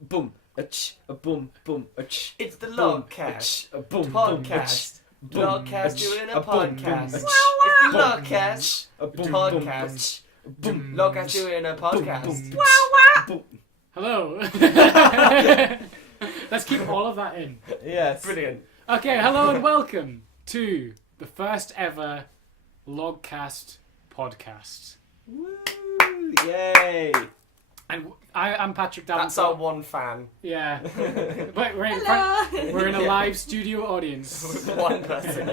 boom, a boom, boom, It's the Logcast Podcast. Logcast doing a podcast. It's the Logcast Podcast. Logcast doing a podcast. Hello. Let's keep all of that in. Yes. Brilliant. Okay, hello and welcome to the first ever Logcast Podcast. Woo! Yay! And I'm Patrick Davenport. That's our one fan. Yeah. Wait, we're in a live studio audience. One person.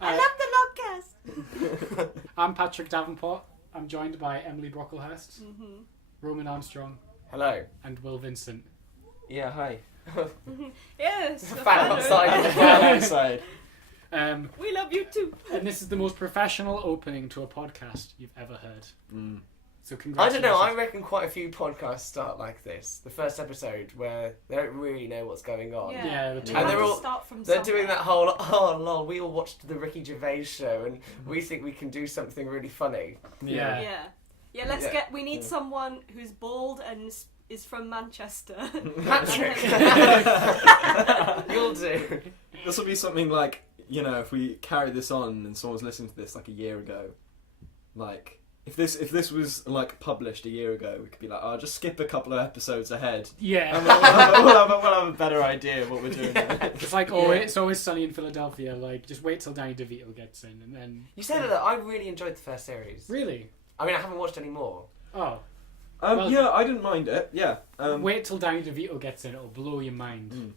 I love the Logcast. I'm Patrick Davenport. I'm joined by Emily Brocklehurst, Roman Armstrong, Hello. and Will Vincent. Yeah, hi. Yes. Fan outside. Fan outside. We love you too. And this is the most professional opening to a podcast you've ever heard. So I congratulations. don't know, I reckon quite a few podcasts start like this. The first episode where they don't really know what's going on. Yeah, the You two. And have they're to all- start from They're doing somewhere. that whole, oh lol, we all watched the Ricky Gervais show and we think we can do something really funny. Yeah. Yeah, let's Yeah. get. We need someone who's bald and is from Manchester. Patrick! You'll do. This will be something like, you know, if we carry this on and someone's listening to this like a year ago, like, if this was like published a year ago, we could be like, oh, just skip a couple of episodes ahead. Yeah. And we'll have a better idea of what we're doing. It's like it's always sunny in Philadelphia. Like, just wait till Danny DeVito gets in, and then. You said that I really enjoyed the first series. Really? I mean, I haven't watched any more. Oh. Well- Yeah, I didn't mind it. Yeah. Wait till Danny DeVito gets in; it'll blow your mind.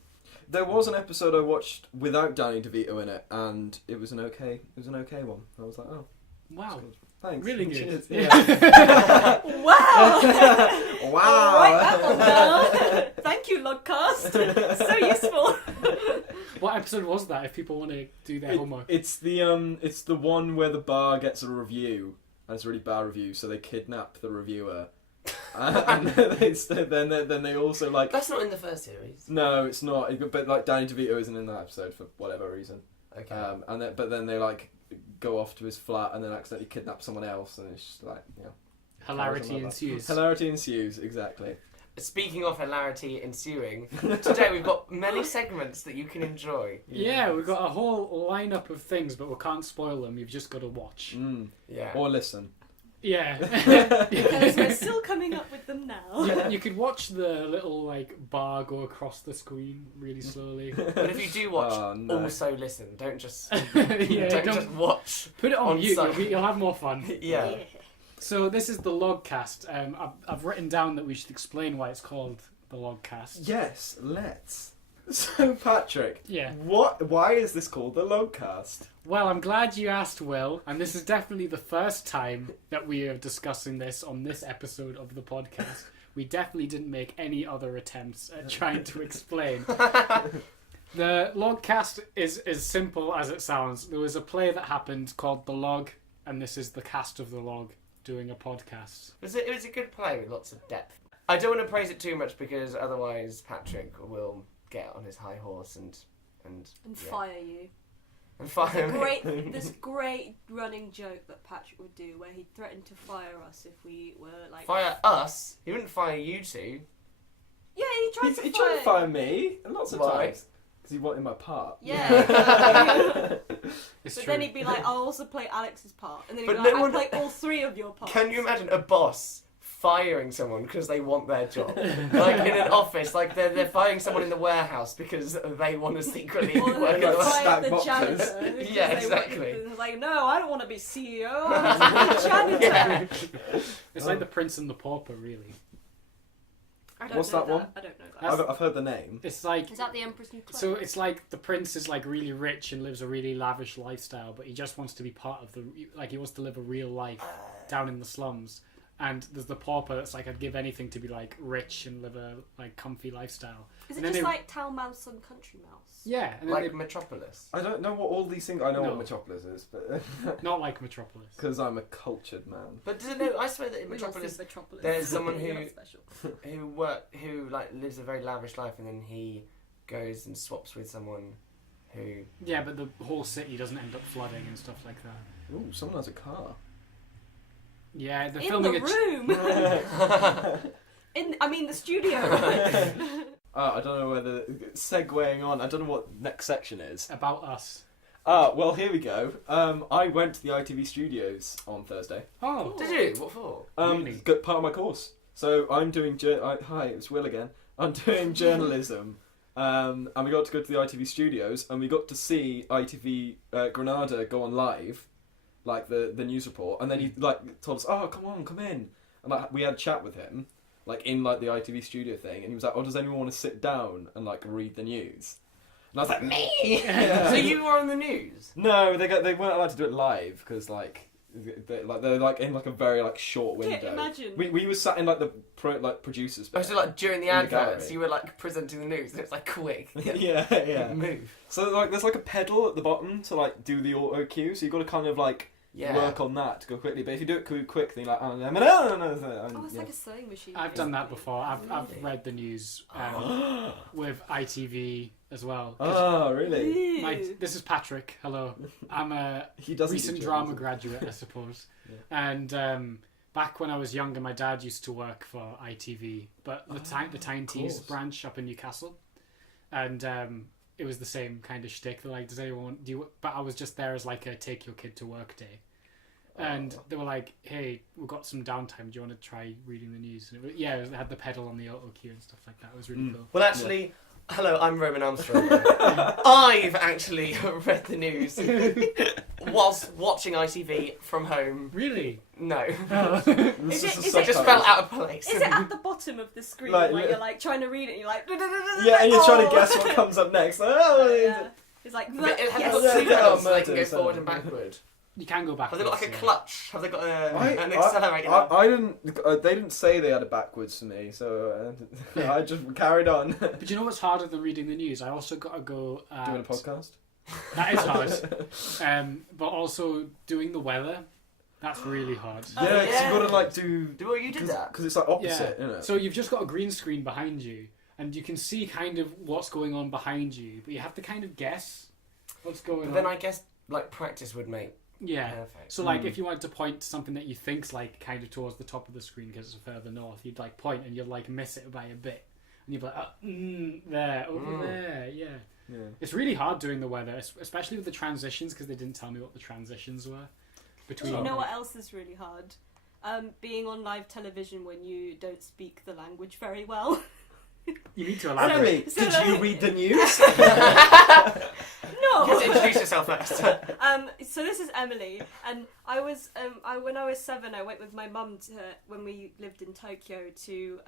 There was an episode I watched without Danny DeVito in it, and it was an okay one. I was like, oh, Wow. good. Thanks. Really good. Cheers. Yeah. Wow. Wow. Write that one down. Thank you, Logcast. So useful. What episode was that? If people want to do their homework. It's the one where the bar gets a review, and it's a really bad review, so they kidnap the reviewer, and then they also like. That's not in the first series. No, it's not. But like Danny DeVito isn't in that episode for whatever reason. Okay. But then they like go off to his flat and then accidentally kidnap someone else, and it's just like, you know. Hilarity ensues. Hilarity ensues, exactly. Speaking of hilarity ensuing, today we've got many segments that you can enjoy. Yeah, we've got a whole lineup of things, but we can't spoil them. You've just got to watch. Yeah. Or listen. Yeah. Because we're still coming up with them now. You could watch the little like bar go across the screen really slowly. But if you do watch, Oh, no. also listen. Don't just Yeah, don't don't just watch. put it on on mute. site. You'll have more fun. Yeah. So this is the Logcast. I've written down that we should explain why it's called the Logcast. Yes, let's. So, Patrick, Yeah. why is this called the Logcast? Well, I'm glad you asked, Will, and this is definitely the first time that we are discussing this on this episode of the podcast. We definitely didn't make any other attempts at trying to explain. The Logcast is as simple as it sounds. There was a play that happened called The Log, and this is the cast of The Log doing a podcast. It was a good play with lots of depth. I don't want to praise it too much because otherwise Patrick will get on his high horse and yeah. Fire you. And fire me. This great running joke that Patrick would do where he'd threaten to fire us if we were like... Fire us? He wouldn't fire you two. Yeah, he tried He to tried to fire... fire me lots of Why? times. Because he wanted my part. Yeah. It's But true. then he'd be like, I'll also play Alex's part. And then he'd But be like, no I'll one- play all three of your parts. Can you imagine a boss firing someone because they want their job? Like in an office, like they're firing someone in the warehouse because they want to secretly Or work at they the warehouse. stack fired the boxes. janitor. because Yeah, they exactly. It's like, no, I don't want to be CEO. I want to be janitor. Yeah. It's like The Prince and the Pauper, really. I don't What's know that one? I don't know that. I've heard the name. It's like... Is that the Emperor's New Clothes? So it's like the prince is like really rich and lives a really lavish lifestyle, but he just wants to be part of he wants to live a real life down in the slums. And there's the pauper that's like, I'd give anything to be like rich and live a like comfy lifestyle. Is it and then just they- like Town Mouse and Country Mouse? Yeah, and then Like Metropolis. I don't know what all these things. I know No. what Metropolis is, but not like Metropolis. because I'm a cultured man. But does it know? I swear that in Metropolis, there's someone You're who- not special. who like lives a very lavish life, and then he goes and swaps with someone who. Yeah, but the whole city doesn't end up flooding and stuff like that. Ooh, someone has a car. Yeah, they're In filming the a room. The studio. I don't know whether segueing on. I don't know what next section is. About us. Well, here we go. I went to the ITV studios on Thursday. Oh. Did you? What for? Really? Good part of my course. So I'm doing. Hi, it's Will again. I'm doing journalism. And we got to go to the ITV studios, and we got to see ITV Granada go on live, like the news report, and then he like told us, "Oh, come in," and like we had a chat with him, like in like the ITV studio thing, and he was like, "Oh, does anyone want to sit down and like read the news?" And I was like, "Me!" Yeah. So you were on the news? No, they weren't allowed to do it live because like they're like in like a very like short window. Can't imagine. We were sat in like the producers. Oh, bit. so like during the In the adverts, gallery. you were like presenting the news, and it's like quick. yeah. Move. So like there's like a pedal at the bottom to like do the auto cue, so you've got to kind of like work on that to go quickly. But if you do it quick, then you're like, Oh, it's like a sewing machine. I've done that basically. before. I've Really? read the news with ITV as well. 'Cause Oh, really? Ew. this is Patrick. Hello. I'm a He doesn't recent do drama journalism. graduate, I suppose. And back when I was younger, my dad used to work for ITV, but the Tyne Tees course. branch up in Newcastle, and it was the same kind of shtick. They're like, "Does anyone do you?" But I was just there as like a take your kid to work day, and they were like, "Hey, we've got some downtime. Do you want to try reading the news?" And it had the pedal on the auto cue and stuff like that. It was really cool. Well, actually, hello, I'm Roman Armstrong. I've actually read the news whilst watching ITV from home. Really? No. This Is is it- the I just subtitles. felt out of place. Is it at the bottom of the screen Like, where yeah. you're like trying to read it and you're like... Yeah, and you're trying to Oh. guess what comes up next. Oh, Yeah. It's like... But it has yes. got Yeah, two yeah, pedals so they can go murders, forward and backward. You can go back. Have they got like a clutch? Have they got an accelerator? I didn't. They didn't say they had it backwards for me, so I just carried on But you know what's harder than reading the news? I also got to go doing a podcast. That is hard. But also doing the weather. That's really hard. Oh, Yeah, 'cause yeah. you gotta like do. You did that? Because it's like opposite, isn't it? So you've just got a green screen behind you, and you can see kind of what's going on behind you, but you have to kind of guess what's going But on. then I guess like practice would make Yeah. perfect. So like if you wanted to point to something that you think's like kind of towards the top of the screen because it's further north, you'd like point and you'd like miss it by a bit, and you'd be like, there, over there, yeah. Yeah. It's really hard doing the weather, especially with the transitions because they didn't tell me what the transitions were between. Do you know what else is really hard? Being on live television when you don't speak the language very well. You need to elaborate. Emily, So did like- you read the news? You have to No. introduce yourself first. So this is Emily, and I was when I was 7, I went with my mum to when we lived in Tokyo to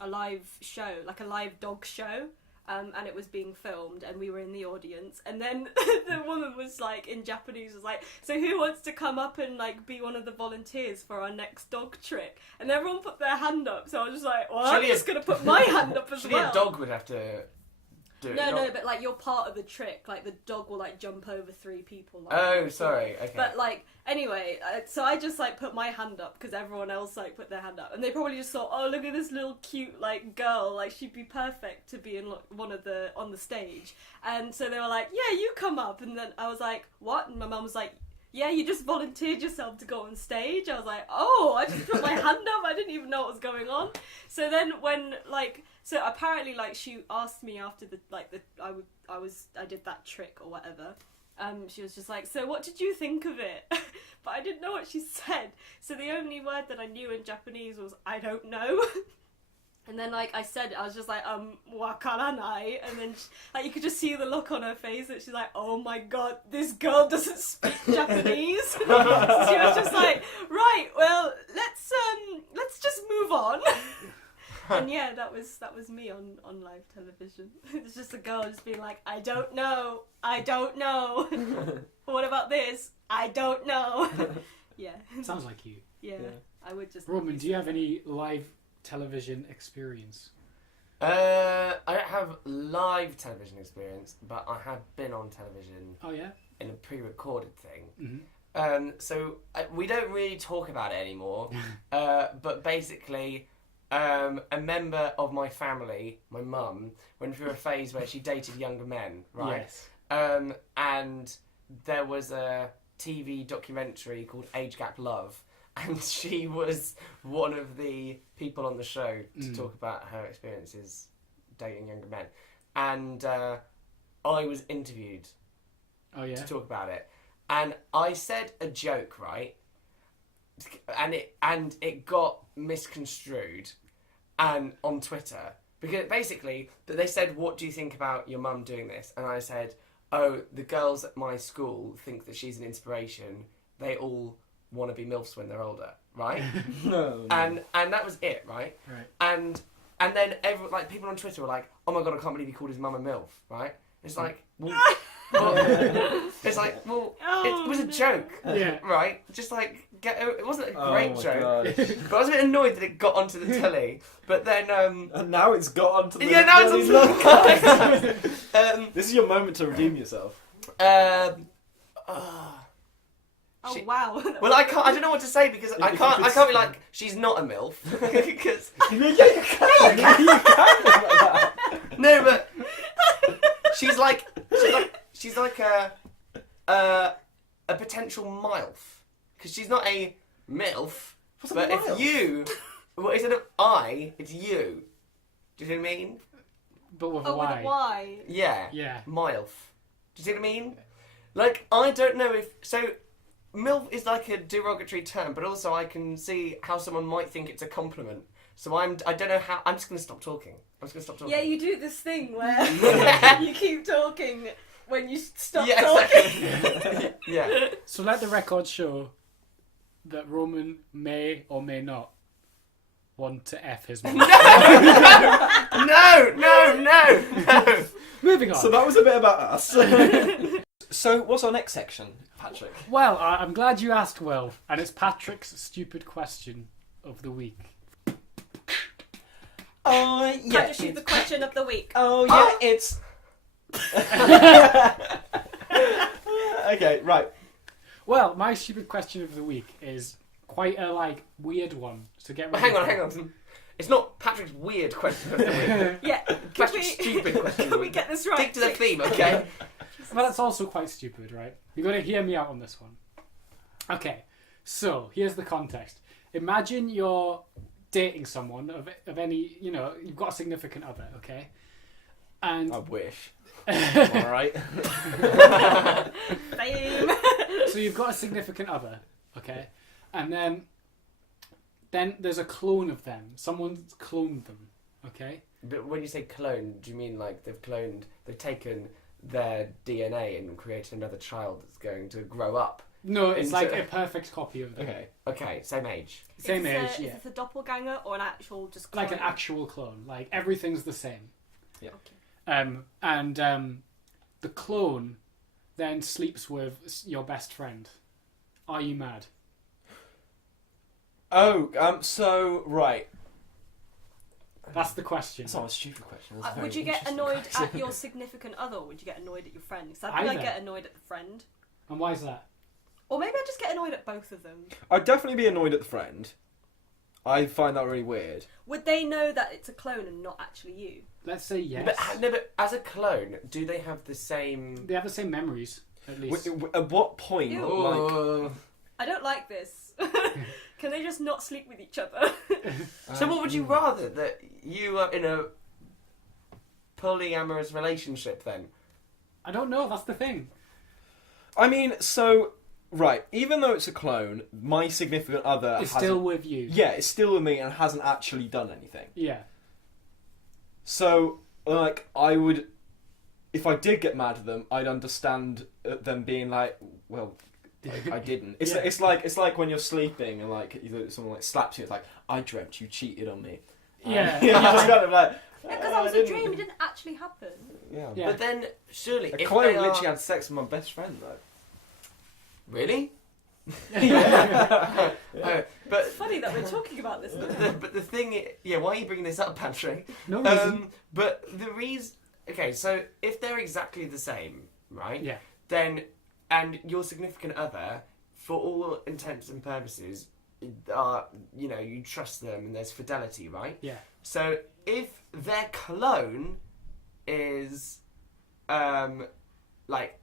a live show, like a live dog show. And it was being filmed, and we were in the audience. And then the woman was like, in Japanese, was like, "So who wants to come up and like be one of the volunteers for our next dog trick?" And everyone put their hand up. So I was just like, "Well, I'm Surely just gonna put my hand up as Surely well." a dog would have to do it. No, not- but like you're part of the trick. Like the dog will like jump over 3 people. Like, Oh, sorry. Okay. But like anyway, so I just like put my hand up because everyone else like put their hand up, and they probably just thought, "Oh, look at this little cute like girl. Like she'd be perfect to be in like, one of the on the stage." And so they were like, "Yeah, you come up." And then I was like, "What?" And my mum was like, "Yeah, you just volunteered yourself to go on stage." I was like, "Oh, I just put my hand up. I didn't even know what was going on." So then when like. So apparently, like she asked me after I did that trick or whatever. She was just like, "So what did you think of it?" But I didn't know what she said. So the only word that I knew in Japanese was "I don't know." And then like I said, I was just like wakaranai, and then like you could just see the look on her face that she's like, "Oh my god, this girl doesn't speak Japanese." So she was just like, "Right, well, let's just move on." And yeah, that was me on live television. It's just a girl just being like, "I don't know. What about this? I don't know." Yeah. Sounds like you. Yeah. I would just. Roman, do you have any live television experience? I don't have live television experience, but I have been on television Oh yeah. in a pre-recorded thing. Mm-hmm. So we don't really talk about it anymore. But basically, a member of my family, my mum, went through a phase where she dated younger men, right? Yes. And there was a TV documentary called Age Gap Love, and she was one of the people on the show to talk about her experiences dating younger men, and I was interviewed to talk about it, and I said a joke, right, and it got misconstrued, and on Twitter, because basically they said, "What do you think about your mum doing this?" And I said, "Oh, the girls at my school think that she's an inspiration. They all want to be MILFs when they're older, right?" No. And that was it, right? Right. And then people on Twitter were like, "Oh my god, I can't believe he called his mum a MILF," right? It's like, it's like, it was a joke, right? Just like, it wasn't a great joke, but I was a bit annoyed that it got onto the telly. But then, and now it's got onto the. Yeah, now it's onto the. This is your moment to redeem yourself. Oh wow. Well, I don't know what to say because I can't be like, she's not a MILF because You can. no, but she's like a potential MILF because she's not a MILF. What's a but MILF? if you, well, instead of I, it's you. Do you see what I mean? But with Oh, a with Y. a Y. Yeah. Yeah. MILF. Do you see what I mean? Like, I don't know if... So, MILF is like a derogatory term, but also I can see how someone might think it's a compliment. So I don't know how... I'm just going to stop talking. Yeah, you do this thing where you keep talking when you stop Yeah, talking. exactly. Yeah. So let the record show that Roman may or may not want to F his mum. No! Moving on. So that was a bit about us. So what's our next section, Patrick? Well, I'm glad you asked, Will, and it's Patrick's stupid question of the week. Oh Can't just shoot the question of the week. Oh yeah, it's. Okay, right. Well, my stupid question of the week is quite a weird one. So get ready. Hang on. It's not Patrick's weird question of the week. Yeah. Patrick's stupid question of the Can we week. get this right? Stick to the theme, okay? Well, that's also quite stupid, right? You've got to hear me out on this one. Okay, so here's the context. Imagine you're dating someone of any, you've got a significant other, okay? And I wish. Alright. Fame. so you've got a significant other, okay? And then there's a clone of them. Someone's cloned them, okay? But when you say clone, do you mean like they've taken their DNA and created another child that's going to grow up? No, it's like a perfect copy of them. Okay, same age. Same age, Is yeah. this a doppelganger or an actual just Like clone? an actual clone. Like everything's the same. Yeah. Okay. And the clone then sleeps with your best friend. Are you mad? So, right. That's the question. That's not a stupid question. That's a Would very you get interesting annoyed question. at your significant other, or would you get annoyed at your friend? Because I think Either. I'd get annoyed at the friend. And why is that? Or maybe I'd just get annoyed at both of them. I'd definitely be annoyed at the friend. I find that really weird. Would they know that it's a clone and not actually you? Let's say yes. But as a clone, do they have the same... They have the same memories, at least. At what point? Ew. Like, I don't like this. Can they just not sleep with each other? So what would you rather? That you are in a polyamorous relationship then? I don't know, that's the thing. I mean, so right. Even though it's a clone, my significant other It's hasn't- still with you. Yeah, it's still with me and hasn't actually done anything. Yeah. So, like, I would, if I did get mad at them, I'd understand them being like, well, I didn't. It's Yeah. it's like when you're sleeping and like someone like slaps you. It's like, I dreamt you cheated on me. Yeah. You're just kind of like, Because that was I a didn't." dream. It didn't actually happen. Yeah. Yeah. But then, surely, A if clone they are... literally had sex with my best friend though. Really? Yeah. But Funny that we're talking about this now. but the thing, yeah, why are you bringing this up, Patrick? No reason. But the reason, okay, so if they're exactly the same, right? Yeah. Then, and your significant other, for all intents and purposes, you trust them and there's fidelity, right? Yeah. So if their clone is, like,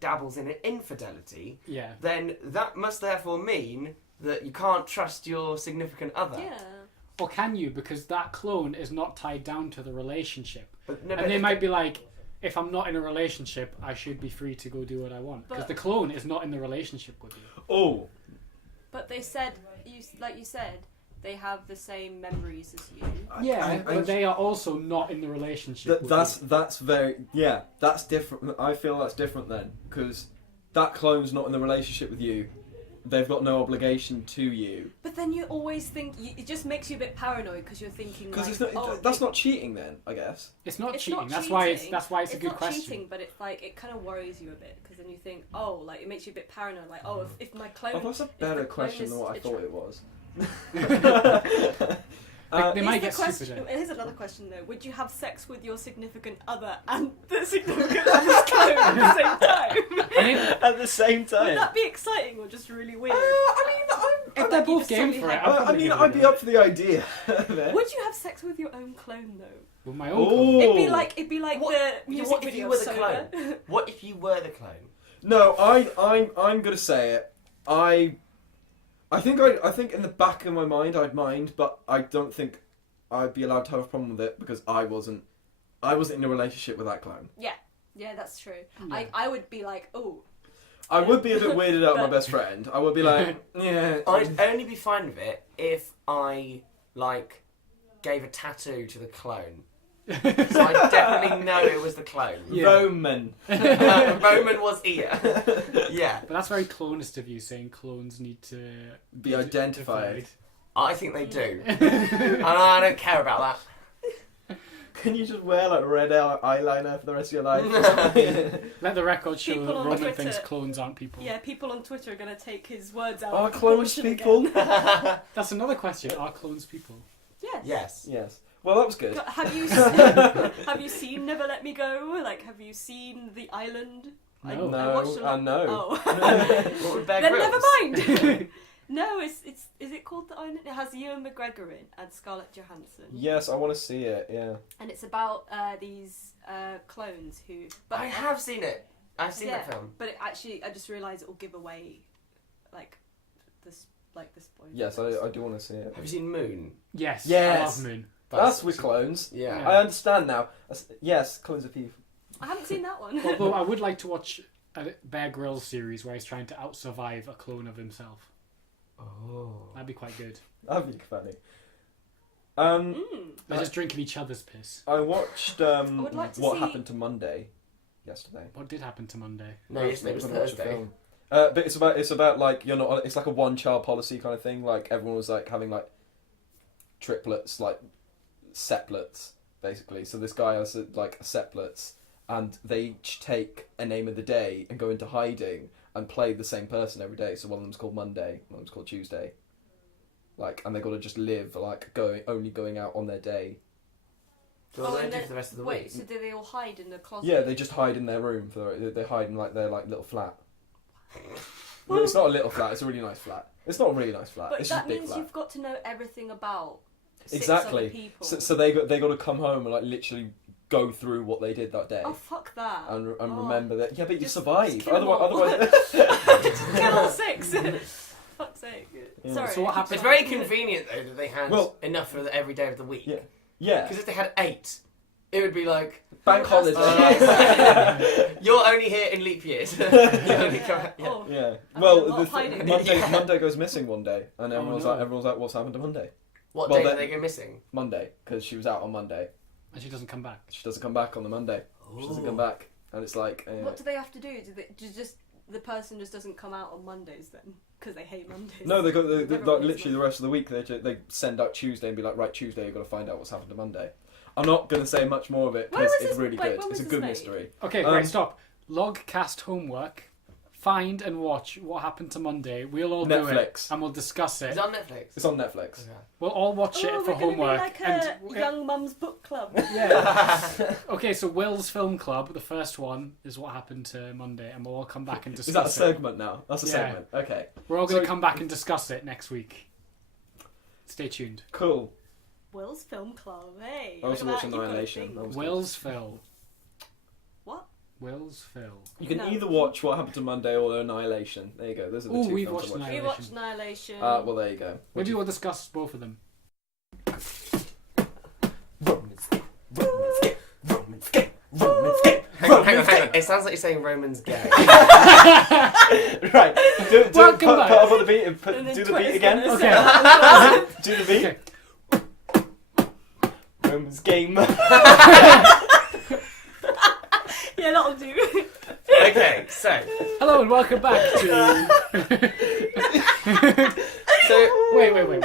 dabbles in infidelity, Yeah. then that must therefore mean that you can't trust your significant other. Yeah. Or can you? Because that clone is not tied down to the relationship. But, no, And they might be like, if I'm not in a relationship, I should be free to go do what I want. Because But- the clone is not in the relationship with you. Oh, But they said, like you said, they have the same memories as you. Yeah, but they are also not in the relationship with you. that's very that's different. I feel that's different then, because that clone's not in the relationship with you. They've got no obligation to you. But then you always think it just makes you a bit paranoid because you're thinking Because like, that's not cheating then, I guess. It's not It's cheating. not That's why it's cheating. a good not question. cheating, but it's like it kind of worries you a bit because then you think, like it makes you a bit paranoid. Like, if my clone. Oh, that's a if better the clone question is than what I a thought it was. They might get question, stupid. Here's another question though: would you have sex with your significant other and the significant other's clone at the same time? I mean, At the same Would time. that be exciting or just really weird? if they're like you both just game suddenly for it, had- I'd probably give it a I'd be go. up for the idea. there. Would you have sex with your own clone though? With my own clone. It'd be like What- the music what if video you were the Soda. What if you were the clone? No, I'm gonna say it. I think in the back of my mind I'd mind, but I don't think I'd be allowed to have a problem with it because I wasn't in a relationship with that clone. Yeah, that's true. Yeah. I would be like, oh, I would be a bit weirded out my But- best friend. I would be like, yeah. I'd only be fine with it if I gave a tattoo to the clone. So I definitely know it was the clone. Yeah. Roman. Roman was here. Yeah. But that's very clonist of you, saying clones need to Be identified. I think they do. And I don't care about that. Can you just wear like red eyeliner for the rest of your life? Let the record show People that on Roman Twitter- thinks clones aren't people. yeah, people on Twitter are gonna take his words out. Are of clones proportion people? again. That's another question. Are clones people? Yes. Yes. Yes. Well, that was good. Have you seen Never Let Me Go? Like, have you seen The Island? No. I watched a lot. No. Oh. What would Bear Then Grylls? never mind. No, is it called The Island? It has Ewan McGregor in and Scarlett Johansson. Yes, I want to see it. Yeah. And it's about these clones who. But I have seen it. I've seen that film. But it actually, I just realised it will give away, like, the spoilers. Yes, I do want to see it. Have you seen Moon? Yes. Yes. I love Moon. That's with clones. Yeah. Yeah. I understand now. Yes, clones are people. I haven't seen that one. Although I would like to watch a Bear Grylls series where he's trying to out-survive a clone of himself. Oh. That'd be quite good. That'd be funny. They're just drinking each other's piss. I watched would like to What see- Happened to Monday yesterday. What did happen to Monday? No, yesterday was I watched a Thursday. film. But it's about like you're not. It's like a one-child policy kind of thing. Like everyone was like having like triplets, like septlets, basically. So this guy has like septlets, and they each take a name of the day and go into hiding and play the same person every day. So one of them's called Monday, one of them's called Tuesday. Like, and they got to just live like only going out on their day. So what do they and do then- for the rest of the wait, week? so do they all hide in the closet? Yeah, they just hide in their room they hide in like their like little flat. Well, it's not a little flat. It's a really nice flat. It's not a really nice flat. But It's that just a big means flat. you've got to know everything about six Exactly. other people. So they got to come home and like literally go through what they did that day Oh, fuck that. and Oh. remember that. Yeah, but you Just survive. kill them all. Otherwise, Kill all six. Fuck's sake. Yeah. Sorry. So what I keep happens- It's saying- very convenient though that they had Well- enough for every day of the week. Yeah. yeah. Because if they had 8, it would be like Bank Oh, that's holiday. you're only here in leap years. You only come, yeah. Oh. Yeah. I've Well, done a lot of hiding. Monday goes missing one day, and everyone's no. like, what's happened to Monday? What Well, day do then- they go missing? Monday, because she was out on Monday. And she doesn't come back. She doesn't come back on the Monday. She doesn't come back, and it's like. What do they have to do? Just the person just doesn't come out on Mondays then? Because they hate Mondays. No, they got Everyone like hates literally the rest of the week. They send out Tuesday and be like, right, Tuesday, you've got to find out what's happened to Monday. I'm not going to say much more of it When because was it's this- really wait, good. when It's was a this good made? mystery. Okay, right, stop. Logcast homework. Find and watch What Happened to Monday. We'll all do it, Netflix. and we'll discuss Is it. it on Netflix? It's on Netflix. Okay. We'll all watch Oh, it for we're gonna homework. be like a and young mum's book club. yeah. Okay, so Will's Film Club, the first one, is What Happened to Monday, and we'll all come back and Is discuss that a it. segment now? That's a Yeah. segment. Okay. We're all going to So- come back and discuss it next week. Stay tuned. Cool. Will's Film Club. Hey. I was look at watching that, you've got a Annihilation. thing. That was Will's Phil. What? Will's Phil. You can No. either watch What Happened to Monday or Annihilation. There you go. Those are the Ooh, two we've films watched I watched. We watched Annihilation. Well, there you go. Maybe we'll discuss both of them. Hang on. It sounds like you're saying Roman's gay. Right. Put up on the beat and And then do the Twitter's beat again. gonna Okay. Do the beat. Okay. Roman's game. Yeah, that'll do. Okay, so Hello and welcome back to... Wait.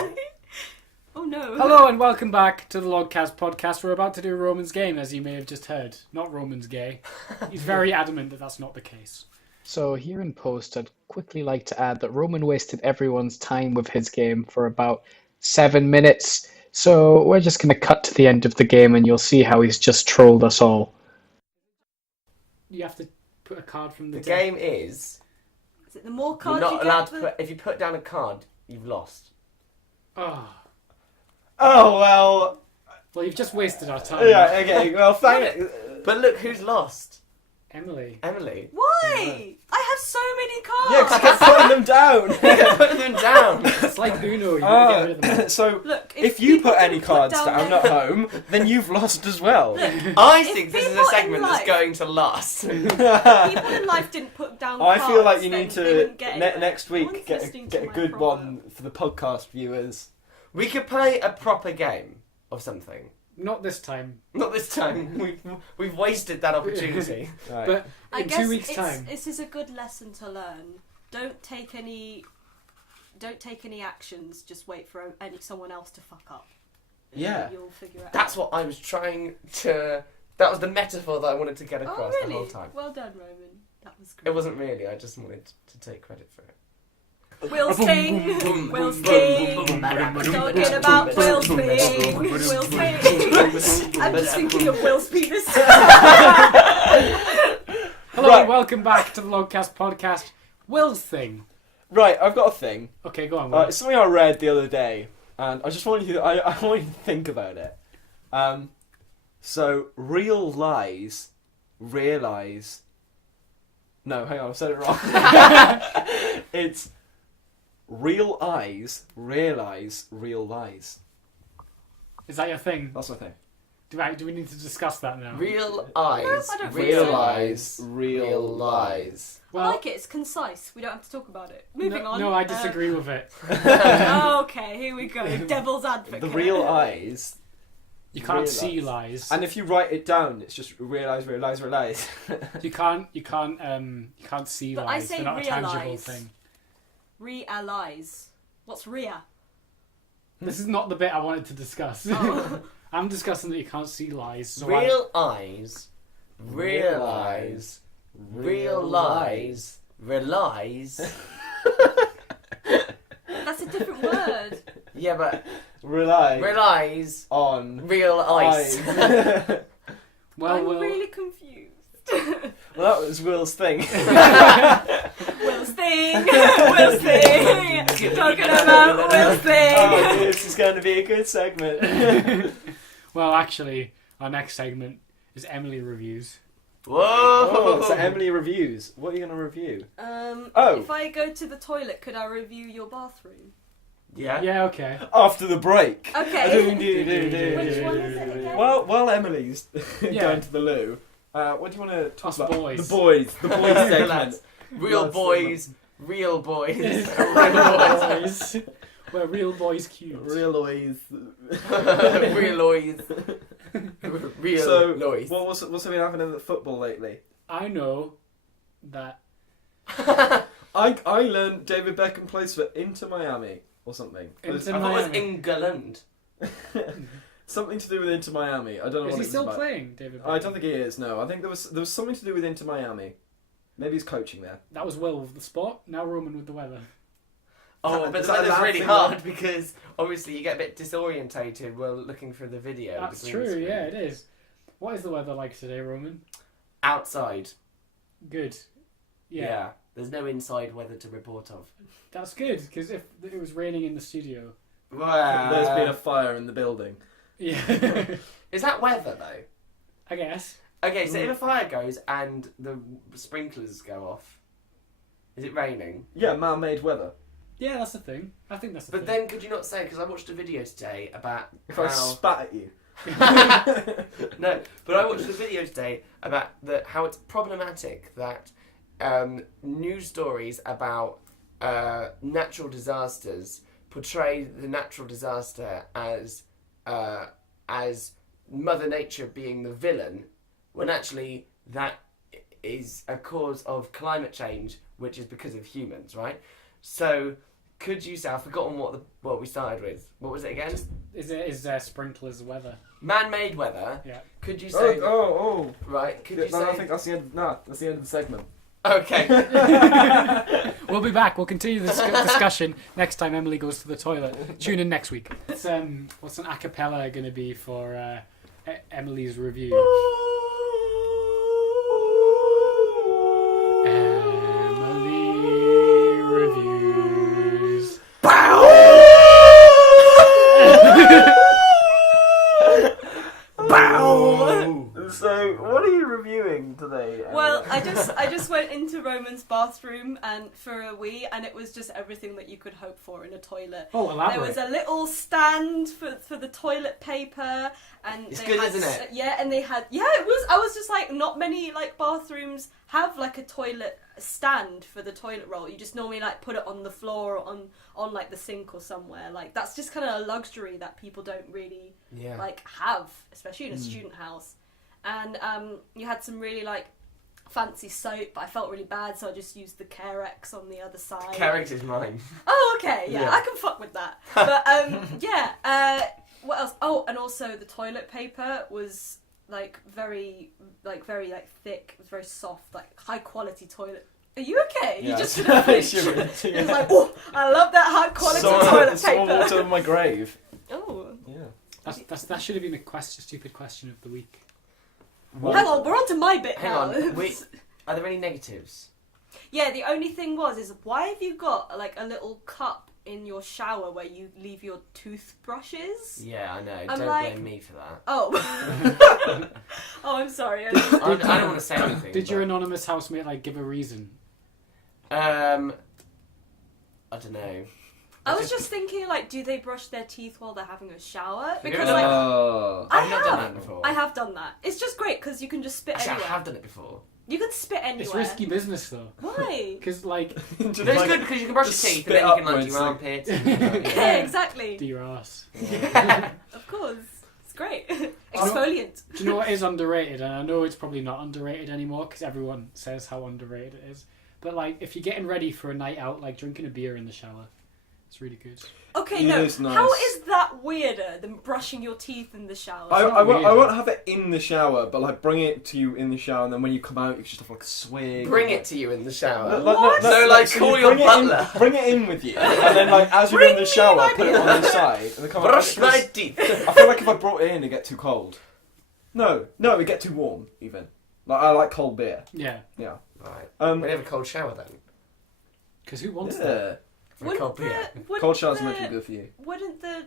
Oh no. Hello and welcome back to the Logcast Podcast. We're about to do Roman's game, as you may have just heard. Not Roman's gay. He's very adamant that that's not the case. So here in post, I'd quickly like to add that Roman wasted everyone's time with his game for about 7 minutes. So we're just going to cut to the end of the game and you'll see how he's just trolled us all. You have to put a card from the the deck. game is Is it the more you're cards not you allowed get, to put. If you put down a card, you've lost. Oh. Oh well. Well, you've just wasted our time. Yeah. Okay. Well, thank. But look, who's lost? Emily. Emily. Why? I have so many Yeah, cards. 'cause I kept putting them down. Put them down. It's like Uno, you gotta get rid of them. So Look, if you put people any put cards down down their- at home, then you've lost as well. I If think this is people a in segment that's life- going to last. People in life didn't put down I cards, feel like you then need they to wouldn't get it. next No week one's get listening a to my good problem. one for the podcast viewers. We could play a proper game of something. Not this time. Not this time. We've wasted that opportunity. Right. But I in guess 2 weeks' time. this is a good lesson to learn. Don't take any actions. Just wait for someone else to fuck up. And Yeah. you'll figure it out. That's what I was trying to. That was the metaphor that I wanted to get Oh, across really? the whole time. Well done, Roman. That was great. It wasn't really. I just wanted to take credit for it. Will's King. Will's King. Talking about Will's King. Will's King. I'm just thinking of Will's penis. Hello Right. and welcome back to the Logcast Podcast. Will's thing. Right, I've got a thing. Okay, go on. Will. It's something I read the other day, and I just wanted you. I want you to think about it. So real lies realize. No, hang on, I've said it wrong. It's real eyes realize real lies. Is that your thing? That's my thing. Do we need to discuss that now? Real eyes. I don't real think so. eyes. Real lies. Well, I like it. It's concise. We don't have to talk about it. Moving on. No, I disagree with it. Okay, here we go. Devil's advocate. The real eyes. You can't Realise. see lies. And if you write it down, it's just realize. You can't see But I lies. say They're not a tangible realise. thing. Realize. What's Ria? This is not the bit I wanted to discuss. Oh. I'm discussing that you can't see lies. So Real eyes. Realize. Real lies. Realize. That's a different word. Yeah, but Rely realize. on Real eyes. well, I'm Will, really confused. Well, that was Will's thing. Will's thing. Will's thing. Talking about Will's thing. Oh, this is going to be a good segment. well, actually, our next segment is Emily reviews. Whoa! Oh, so Emily reviews. What are you going to review? Oh. If I go to the toilet, could I review your bathroom? Yeah. Yeah, okay. After the break. Okay. Which one is it again? While Emily's Yeah. going to the loo, what do you want to talk Us about? boys. The boys segment. Lads. Real Lads boys. Real boys. boys. We're real boys cute. Real boys. Real boys. Real So, boys. what's been happening at football lately? I know that. I learned David Beckham plays for Inter Miami or something. Inter I thought it was Miami. England. Something to do with Inter Miami. I don't know Is what he it was still about. playing, David? I don't think he is. No, I think there was something to do with Inter Miami. Maybe he's coaching there. That was Will with the sport. Now Roman with the weather. Oh, Is but that that was a really thing hard because obviously you get a bit disorientated while looking for the video. That's between the true. screen. Yeah, it is. What is the weather like today, Roman? Outside. Good. Yeah. Yeah. There's no inside weather to report of. That's good because if it was raining in the studio, There's been a fire in the building. yeah, Is that weather though? I guess. Okay, so if a fire goes and the sprinklers go off, is it raining? Yeah, man-made weather. Yeah, that's the thing. I think that's the But thing. then could you not say, because I watched a video today about If how... I spat at you. No, but I watched a video today about how it's problematic that news stories about natural disasters portray the natural disaster as Mother Nature being the villain, when actually that is a cause of climate change, which is because of humans, right? So, could you say, I've forgotten what we started with. What was it again? Is sprinklers weather? Man-made weather. Yeah. Could you say... Oh. Right, could you No, say... I think that's the end. No, that's the end of the segment. Okay. We'll be back. We'll continue this discussion next time Emily goes to the toilet. Tune in next week. What's an a cappella going to be for Emily's review? Emily reviews. So, what are you reviewing today? Well, I just went into Roman's bathroom and for a wee, and it was just everything that you could hope for in a toilet. Oh, elaborate. There was a little stand for the toilet paper, and It's they good, had, isn't it? Yeah, and they had it was. I was just like, not many like bathrooms have like a toilet stand for the toilet roll. You just normally like put it on the floor or on like the sink or somewhere. Like that's just kind of a luxury that people don't really like have, especially in a student house. And you had some really like fancy soap, but I felt really bad, so I just used the Carex on the other side. Carex is mine. Oh, okay, yeah, Yeah. I can fuck with that. But what else? Oh, and also the toilet paper was very thick, it was very soft, like high quality toilet. Are you okay? Yeah. You just did a flinch. It's It's like, oh, I love that high quality toilet Someone paper. walked over my grave. Oh, Yeah. That should have been a stupid question of the week. hang on, we're on to my bit Hang now. on, are there any negatives? Yeah, the only thing is why have you got like a little cup in your shower where you leave your toothbrushes? Yeah, I know. I'm Don't like- blame me for that. Oh. Oh, I'm sorry. I don't want to say anything. Did your anonymous housemate give a reason? I don't know. I was just thinking, do they brush their teeth while they're having a shower? Because, Yeah. I I've not have. done that before. I have done that. It's just great because you can just spit Actually, anywhere. I have done it before. You can spit anywhere. It's risky business though. Why? Because No, it's good because you can brush your just teeth spit and then you can do upwards, your like- armpits. Yeah, exactly. do your ass. Of course. It's great. Exfoliant. Do you know what is underrated? And I know it's probably not underrated anymore because everyone says how underrated it is. But if you're getting ready for a night out, drinking a beer in the shower, it's really good. Okay, It no. is nice. How is that weirder than brushing your teeth in the shower? I weird. won't have it in the shower, but bring it to you in the shower, and then when you come out, you just have a swig. Bring it to you in the shower. What? So, call your butler. Bring it in with you, and then as you're in the shower, put it on the side, and then come out. Brush my because teeth. I feel like if I brought it in, it'd get too cold. No, it'd get too warm, even. I like cold beer. Yeah. Yeah. Right. We have a cold shower then. Because who wants that? Yeah. For a cold beer. Cold shower's meant to be good for you. Wouldn't the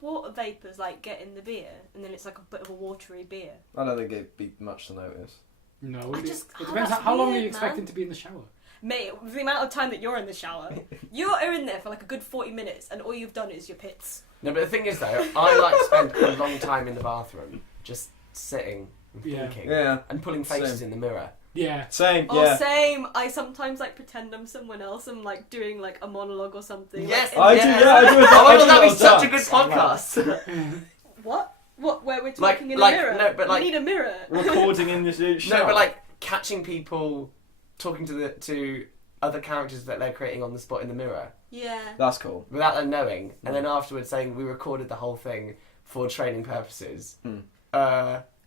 water vapours get in the beer, and then it's like a bit of a watery beer? I don't think it'd be much to notice. No. I just- it oh, depends that's how long are weird, you expecting man. to be in the shower? Mate, the amount of time that you're in the shower, you're in there for a good 40 minutes, and all you've done is your pits. No, but the thing is though, I like to spend a long time in the bathroom, just sitting and Yeah. thinking, Yeah. and pulling faces Same. in the mirror. Yeah. Same. Oh, Yeah. same. I sometimes pretend I'm someone else. I'm doing a monologue or something. Yes, in I the- do. Yeah, I do. Oh my god, that'd be Well such a done. good podcast. What? What? Where we're Like- talking in like- a mirror? no, but we like- need a mirror. Recording in the shower. No, but catching people talking to other characters that they're creating on the spot in the mirror Yeah. That's cool. without them knowing, and then afterwards saying we recorded the whole thing for training purposes.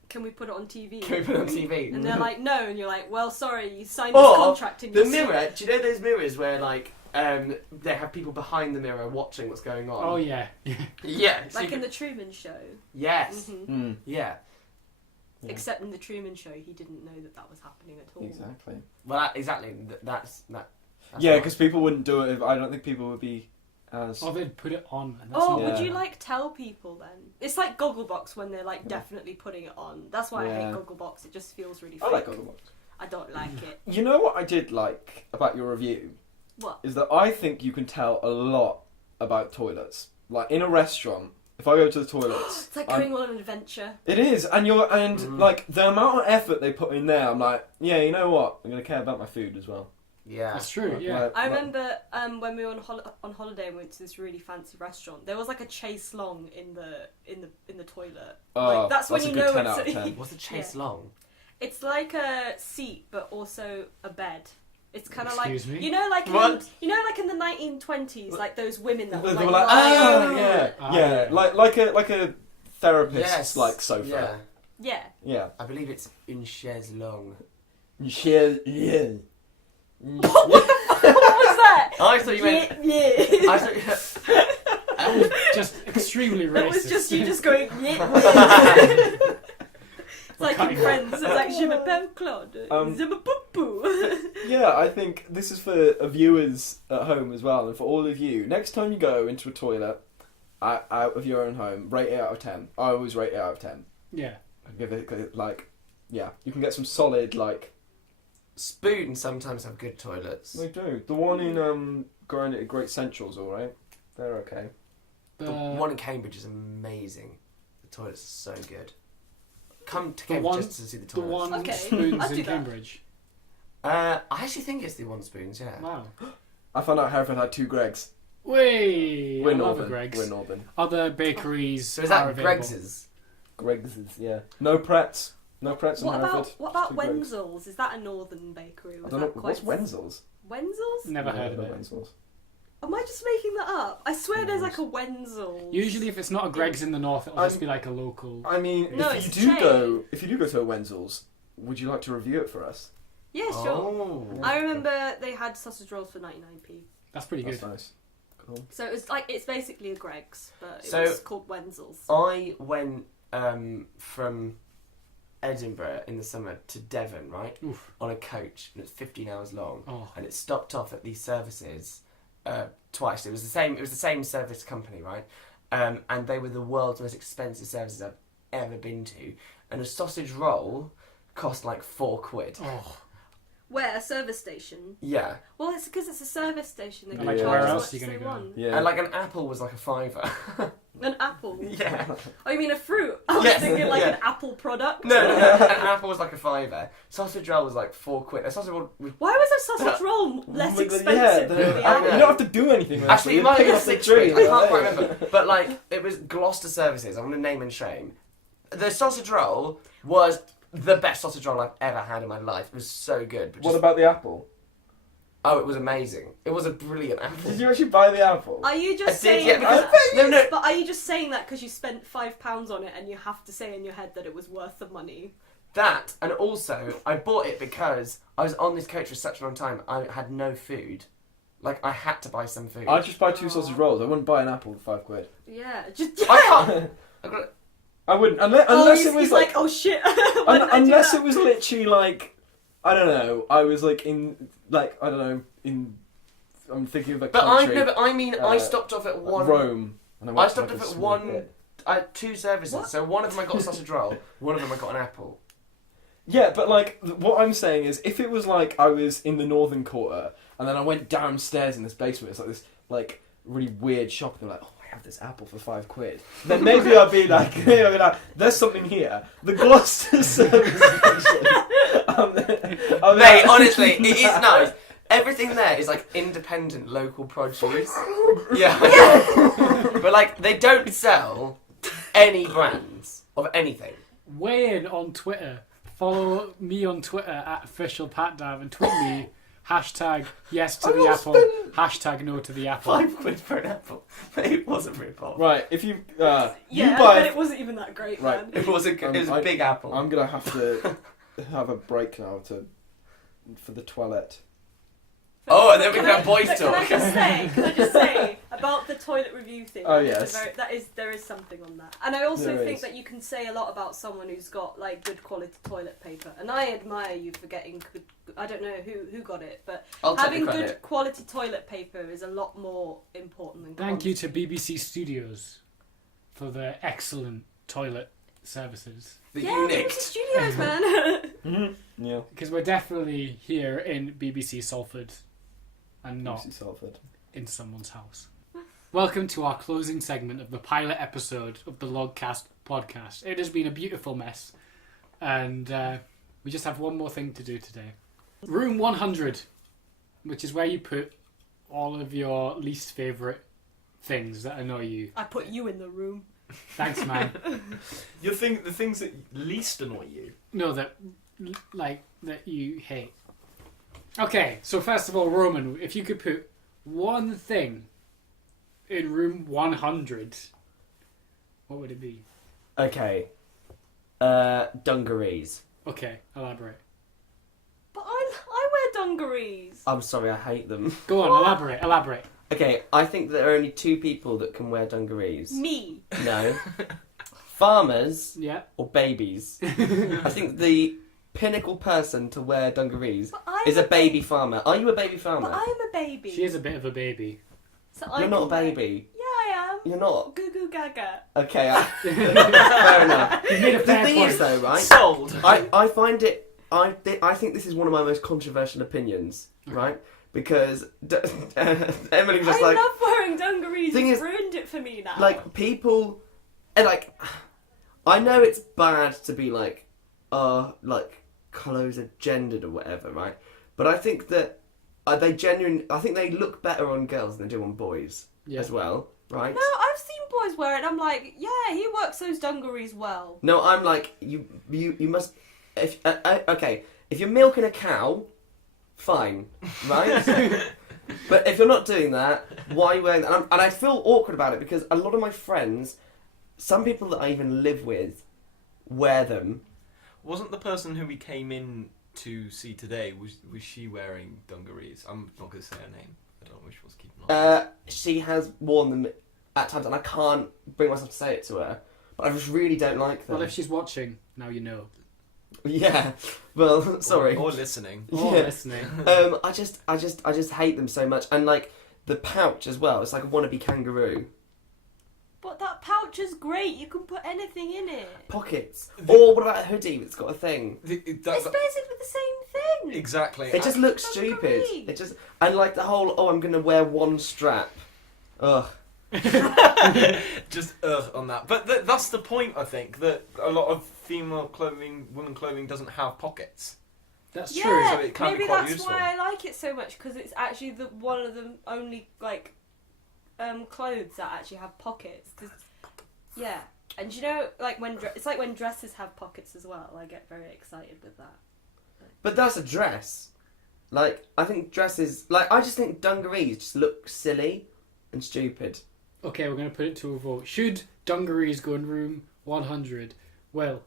Can we put it on TV? Can we put it on TV? And they're like, no, and you're like, well, sorry, you signed Or this contract in the your mirror. Do you know those mirrors where they have people behind the mirror watching what's going on? Oh yeah. yeah. So Like you in can- the Truman Show. yes. hmm Yeah. Yeah. Except in the Truman Show, he didn't know that was happening at all. Exactly. Well, exactly. That's Yeah, why. because people wouldn't do it. I don't think people would be as. Oh, they'd put it on. And that's Oh, not would Yeah. you like tell people then? It's like Gogglebox when they're like definitely putting it on. That's why I Yeah. hate Gogglebox. It just feels really I fake. like Gogglebox. I don't like it. You know what I did like about your review? What? Is that I think you can tell a lot about toilets. Like in a restaurant, if I go to the toilets, It's like going on an adventure. it is, and like the amount of effort they put in there. I'm like, yeah, you know what? I'm gonna care about my food as well. Yeah. That's true, Like- yeah. like- I remember when we were on holiday and we went to this really fancy restaurant. There was like a chase long in the toilet. Oh, Like, that's when a you good know 10 it's out of 10. What's the chase Yeah. long? It's like a seat, but also a bed. It's kind of like Excuse me? you know, like What? like in the 1920s, like those women that They were were like, like, lying oh on- yeah, Ah, yeah, yeah. like a therapist's Yes. like sofa. Yeah. yeah. Yeah. I believe it's une chaise longue. Yeah. What was that? I thought you meant. yeah. I thought. That was just extremely racist. That was just you just going yeah. It's like in cutting Friends. It's like je m'appelle Claude. Je m'appelle Yeah, I think this is for viewers at home as well, and for all of you. Next time you go into a toilet out of your own home, rate it out of 10. I always rate it out of 10. Yeah. I give it like, yeah, you can get some solid like. Spoons sometimes have good toilets. They do. The one in Great Central's all right. They're okay. The one in Cambridge is amazing. The toilets are so good. Come to The Cambridge one- just to see the The toilets. one Okay, spoons I'll do in that. Cambridge. I actually think it's the one spoons. Yeah. Wow. I found out Hereford had 2 Gregs. Wait, We're I love a Northern. Greg's. We're Northern. Other bakeries So is are that available. Greggs's? Greg's is, yeah. No Pretz. No Pretz in What Hereford. about Just 2 Greggs. Wenzel's? Is that a northern bakery? I Was don't know. that quite What's Wenzel's? Wenzel's? Never heard of No, it. Wenzel's. Am I just making that up? I swear there's like a Wenzel's. Usually, if it's not a Greg's in the north, it'll just be like a local. I mean, No, if it's you do chain. if you do go to a Wenzel's, would you like to review it for us? Yeah, sure. Oh. I remember they had sausage rolls for 99p. That's pretty good. That's nice. Cool. So it was like it's basically a Greg's, but it So- was called Wenzel's. I went from Edinburgh in the summer to Devon, right, Oof. on a coach, and it's 15 hours long, Oh. and it stopped off at these services twice. It was the same service company, right, and they were the world's most expensive services I've ever been to, and a sausage roll cost like £4. Oh. Where? A service station? Yeah, Well, it's because it's a service station. They And can like, charge where as else much are you as they gonna go? want. Yeah. and like an apple was like a £5. An apple. Yeah. Oh, you mean a fruit? I was Yes, thinking like yeah. an Apple product. No, an apple was like a £5. Sausage roll was like £4. A sausage roll was Why was a sausage roll less Yeah, expensive than the I apple? know. you don't have to do anything. with actually, it. it might have Pick been up the £6. tree, I can't quite yeah. remember. But like, it was Gloucester Services. I'm gonna name and shame. The sausage roll was the best sausage roll I've ever had in my life. It was so good. But What just, about the apple? oh, it was amazing. It was a brilliant apple. Did you actually buy the apple? Are you I just did, saying yeah, because that? no. But are you just saying that because you spent £5 on it and you have to say in your head that it was worth the money? That, and also I bought it because I was on this coach for such a long time. I had no food. Like, I had to buy some food. I'd just buy 2 Aw. sausage rolls. I wouldn't buy an apple for £5. Yeah, just I can't. I got, I wouldn't unless it was he's like, oh shit. Why did I do unless that? it was literally like, I don't know. I was like in like I don't know in. I'm thinking of a but country. I mean, I uh, stopped off at like one. Rome. And went I to, stopped like, off a at small one. bit. I had 2 services. What? So one of them I got a sausage roll. One of them I got an apple. Yeah, but like what I'm saying is, if it was like I was in the northern quarter and then I went downstairs in this basement, it's like this like really weird shop. And they're like, oh, I have this apple for £5. Then maybe I'd be like, there's something here. The Gloucester service station. Mate, honestly, it is nice. Everything there is like independent local produce. Yeah. But like, they don't sell any brands of anything. Weigh in on Twitter. Follow me on Twitter at officialpatdav and tweet me hashtag yes to I the will apple, spend hashtag no to the apple. £5 for an apple. It wasn't rip off. Right, if you Yeah, you but buy, it wasn't even that great, Right. man. It was a big apple. I'm gonna have to have a break now for the toilet. Oh, and then we can have boys But talk. Can I just say about the toilet review thing? Oh, that is yes. there is something on that, and I also There think is. that you can say a lot about someone who's got like good quality toilet paper, and I admire you for getting good. I don't know who got it, but I'll take having the good credit. quality toilet paper is a lot more important than. Thank you to BBC Studios for their excellent toilet services. That Yeah, you BBC nicked. Studios, man. Mm-hmm. Yeah. Because we're definitely here in BBC Salford and not Lucy Salford. in someone's house. Welcome to our closing segment of the pilot episode of the Logcast Podcast. It has been a beautiful mess, and we just have one more thing to do today. Room 100, which is where you put all of your least favourite things that annoy you. I put you in the room. Thanks, man. The things that least annoy you. No, that you hate. Okay, so first of all, Roman, if you could put one thing in room 100, what would it be? Okay. Dungarees. Okay, elaborate. But I wear dungarees. I'm sorry, I hate them. Go on, elaborate. Okay, I think there are only two people that can wear dungarees. Me. No. Farmers Yeah. or babies. I think the pinnacle person to wear dungarees But I'm is a baby farmer. Are you a baby farmer? But I'm a baby. She is a bit of a baby. So I You're not a can wear- baby. Yeah, I am. You're not. Goo goo gaga. Okay, fair enough. You made a The fair thing point. is though, right? Sold. I find it. I think this is one of my most controversial opinions, right? Because Emily was just I like, love wearing dungarees. Thing You've is, ruined it for me now. like people, and like, I know it's bad to be like clothes are gendered or whatever, right? But I think that I think they look better on girls than they do on boys as well, right? No, I've seen boys wear it. I'm like, yeah, he works those dungarees well. No, I'm like you must. If okay, if you're milking a cow, fine, right? But if you're not doing that, why are you wearing that? And I feel awkward about it because a lot of my friends, some people that I even live with, wear them. Wasn't the person who we came in to see today, was she wearing dungarees? I'm not going to say her name. I don't know which was keeping on. She has worn them at times, and I can't bring myself to say it to her. But I just really don't like them. Well, if she's watching, now you know. Yeah. Well, sorry. Or listening. Or Yeah. listening. I just hate them so much, and like the pouch as well. It's like a wannabe kangaroo. But that pouch is great. You can put anything in it. Pockets. Or what about a hoodie that's got a thing? It's basically the same thing. Exactly. It just looks That's stupid. great. It just and like the whole I'm gonna wear one strap. Ugh. Just on that. But that's the point, I think, that a lot of female clothing, women clothing doesn't have pockets. That's Yeah, true. So it can be maybe quite that's useful. why I like it so much, because it's actually one of the only like clothes that actually have pockets. 'Cause, yeah, and you know, like it's like when dresses have pockets as well. I get very excited with that. But that's a dress. Like I think dresses. Like I just think dungarees just look silly and stupid. Okay, we're going to put it to a vote. Should dungarees go in room 100? Well,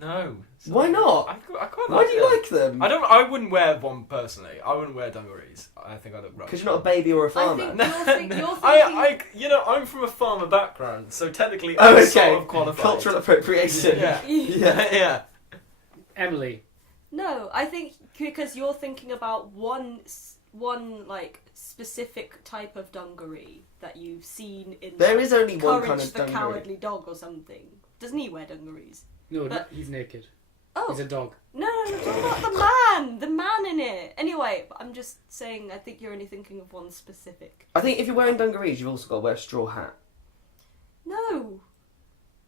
No. Why not? I quite Why like do you them. like them? I wouldn't wear one personally. I wouldn't wear dungarees. I think I look rubbish. Because you're not a baby or a I farmer. think you're thinking. I'm from a farmer background, so technically Oh, I'm okay. sort of qualified. Cultural appropriation. Yeah. Yeah. Yeah. Emily, No, I think because you're thinking about one like specific type of dungaree that you've seen in There is only one Courage kind of the dungaree. Cowardly Dog or something. Doesn't he wear dungarees? no, But- he's naked. Oh, He's a dog. no, talk about the man in it. Anyway, I'm just saying, I think you're only thinking of one specific. I think if you're wearing dungarees, you've also got to wear a straw hat.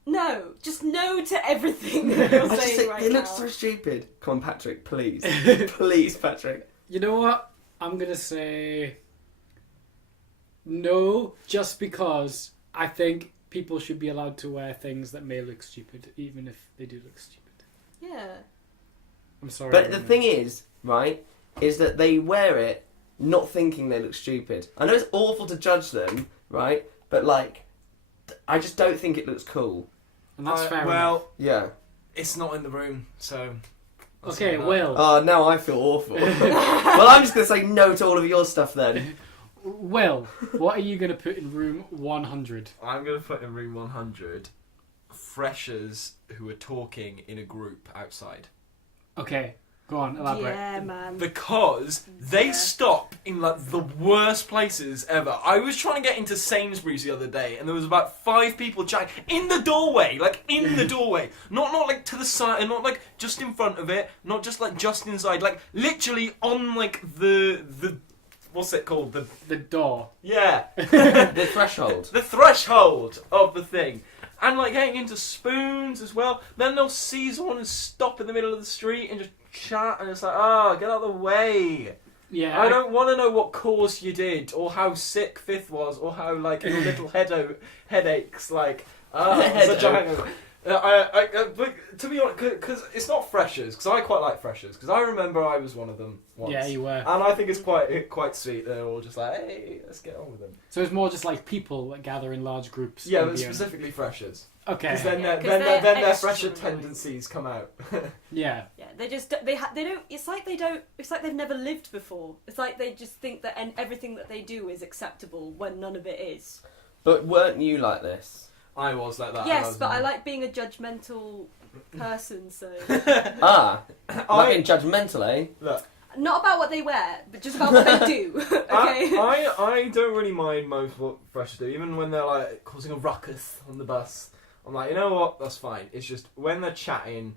No, just no to everything that you're I just saying think right it now. looks so stupid. Come on, Patrick, please. Please, Patrick. You know what? I'm going to say no, just because I think people should be allowed to wear things that may look stupid, even if they do look stupid. Yeah. I'm sorry. But the Roman. thing is, right, is that they wear it not thinking they look stupid. I know it's awful to judge them, right? But like, I just don't think it looks cool. And that's fair enough. Well, Yeah. it's not in the room, so Okay, Will. Oh, now I feel awful. Well, I'm just going to say no to all of your stuff then. Will, what are you going to put in room 100? I'm going to put in room 100 freshers who are talking in a group outside. Okay, go on, elaborate. Yeah, man. Because they stop in like the worst places ever. I was trying to get into Sainsbury's the other day, and there was about 5 people chatting in the doorway, like in the doorway, not like to the side, and not like just in front of it, not just like just inside, like literally on like the what's it called? The door. Yeah, The threshold. the threshold of the thing. And like getting into spoons as well. Then they'll see someone and stop in the middle of the street and just chat, and it's like, oh, get out of the way. Yeah. I don't want to know what course you did, or how sick Fifth was, or how like your little headaches. Like, such a but to be honest, because it's not freshers, because I quite like freshers, because I remember I was one of them once. Yeah, you were. And I think it's quite sweet. They're all just like, hey, let's get on with them. So it's more just like people that gather in large groups. Yeah, and but beyond. specifically freshers. Okay. Because then, Yeah, 'cause then they're their extra fresher annoying. tendencies come out. Yeah. Yeah, they just they don't. It's like they've never lived before. It's like they just think that everything that they do is acceptable when none of it is. But weren't you like this? I was like that. Yes, but I like being a judgmental person. So Like being judgmental, eh? Look, not about what they wear, but just about what they do. Okay. I don't really mind most what freshers do, even when they're like causing a ruckus on the bus. I'm like, you know what? That's fine. It's just when they're chatting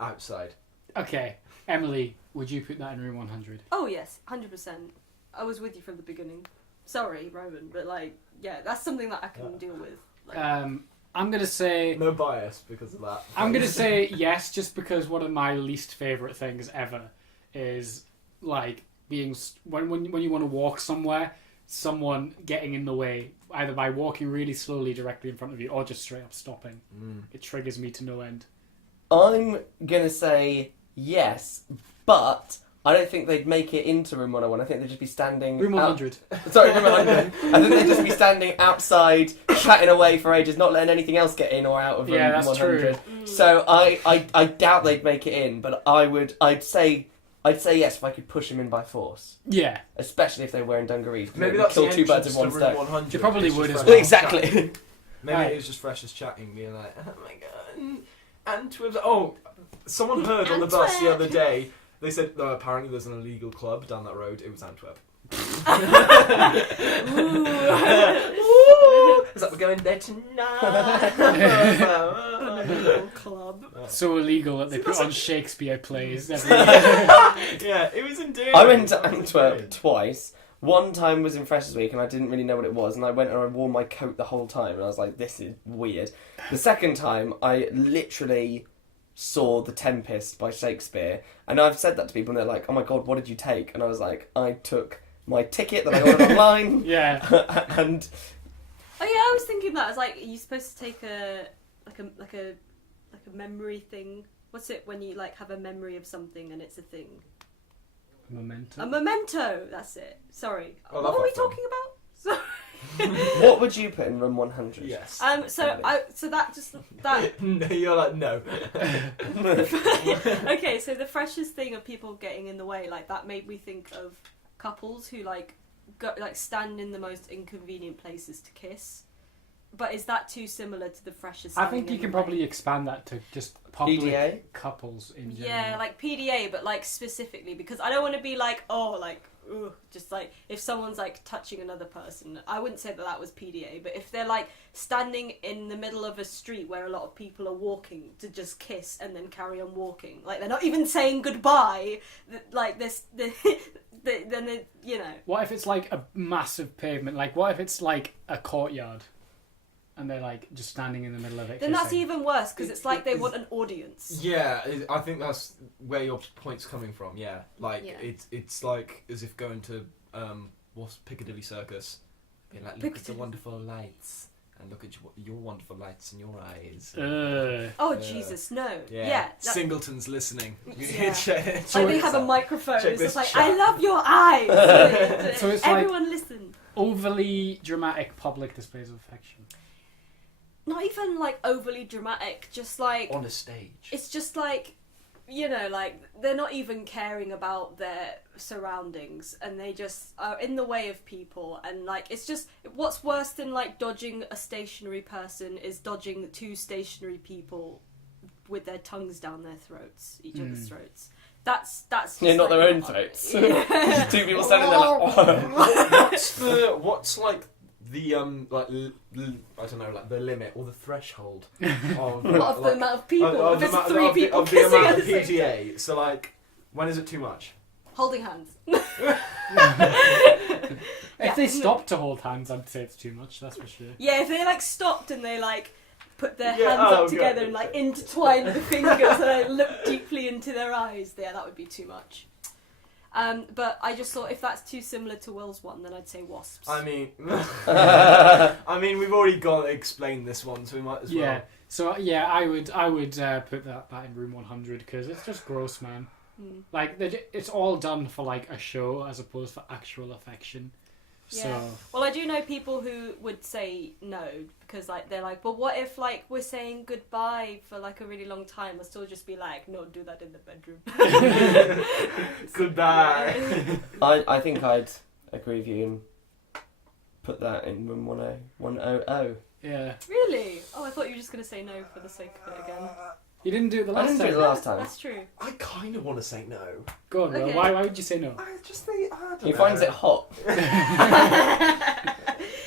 outside. Okay. Emily, would you put that in room 100? Oh yes, 100%. I was with you from the beginning. Sorry, Roman, but like, yeah, that's something that I can deal with. Like, I'm going to say... No bias because of that. I'm going to say yes, just because one of my least favourite things ever is, like, being... When you want to walk somewhere, someone getting in the way, either by walking really slowly directly in front of you or just straight up stopping. It triggers me to no end. I'm going to say yes, but I don't think they'd make it into room 101. I think they'd just be standing... Room 100. Sorry, room 100. I think they'd just be standing outside, chatting away for ages, not letting anything else get in or out of room 100. Yeah, that's true. So I doubt they'd make it in, but I'd say yes if I could push them in by force. Yeah. Especially if they were wearing dungarees. because Maybe it would that's kill the two birds with one entrance to room stone. 100. They probably It's would just as freshers well. chatting. Exactly. Maybe Right. it was just freshers chatting, being like, oh my god, Antwerp. Oh, someone heard on the bus the other day. They said apparently there's an illegal club down that road. It was Antwerp. Is that we're going there tonight? club. So illegal that they put on Shakespeare plays every year. Yeah, it was endearing. I went to That was Antwerp endearing. twice. One time was in Freshers Week and I didn't really know what it was, and I went and I wore my coat the whole time and I was like, this is weird. The second time I literally saw The Tempest by Shakespeare, and I've said that to people and they're like, oh my god, what did you take? And I was like, I took my ticket that I ordered online. Yeah. And Oh yeah, I was thinking that. I was like, are you supposed to take a memory thing? What's it when you like have a memory of something and it's a thing? Memento. A memento. That's it. Sorry. Oh, what were we that's fun. talking about? Sorry. what would you put in room 100? Yes. So that No, you're like, no. okay, so the freshest thing of people getting in the way, like that made me think of couples who like stand in the most inconvenient places to kiss. But is that too similar to the freshest? I think you can probably expand that to just public PDA? couples in general. Yeah, like PDA, but like specifically because I don't want to be like, oh, like, ugh, just like if someone's like touching another person. I wouldn't say that was PDA, but if they're like standing in the middle of a street where a lot of people are walking to just kiss and then carry on walking, like they're not even saying goodbye, like this, then they, you know. What if it's like a massive pavement? Like, what if it's like a courtyard? And they're like just standing in the middle of it. Then that's kissing? even worse because it's like they want an audience. Yeah, I think that's where your point's coming from. Yeah, like Yeah. it's like as if going to what's Piccadilly Circus, being like, look at the Piccadilly. wonderful lights and look at your wonderful lights in your eyes. Oh Jesus, no. Yeah. that- Singleton's listening. You Yeah. need to like they have a microphone. check It's this just like, chat. I love your eyes. So it's like- everyone listen. Overly dramatic public displays of affection. Not even like overly dramatic. Just like on a stage. it's just like you know, like, they're not even caring about their surroundings, and they just are in the way of people, and, like, it's just, what's worse than, like, dodging a stationary person is dodging two stationary people with their tongues down their throats, each other's throats. That's just, Yeah, not like, their own throats. Yeah. Just two people standing there like, what's like the like I don't know, like the limit or the threshold of What, of the amount of people? If it's three people of the kissing amount at of the same time. PTA. So like, when is it too much? Holding hands. If they stop to hold hands, I'd say it's too much. That's for sure. Yeah, if they, like, stopped and they, like, put their Yeah, hands oh, up together God. and, like, intertwined the fingers and like, look deeply into their eyes, yeah, that would be too much. But I just thought if that's too similar to Will's one, then I'd say wasps. I mean, we've already explained this one, so we might as well. Yeah. So yeah, I would put that in room 100 because it's just gross, man. Like it's all done for like a show as opposed for actual affection. Yeah. So Well, I do know people who would say no because like they're like, but what if like we're saying goodbye for like a really long time? I'll still just be like, no, do that in the bedroom. Goodbye. I think I'd agree with you and put that in room 100. yeah, Really? Oh, I thought you were just gonna say no for the sake of it again. you didn't do it the I last didn't do time. it the last time. That's true. I kind of want to say no. Go on, Will. Okay. Why would you say no? I just think I don't He know. finds it hot.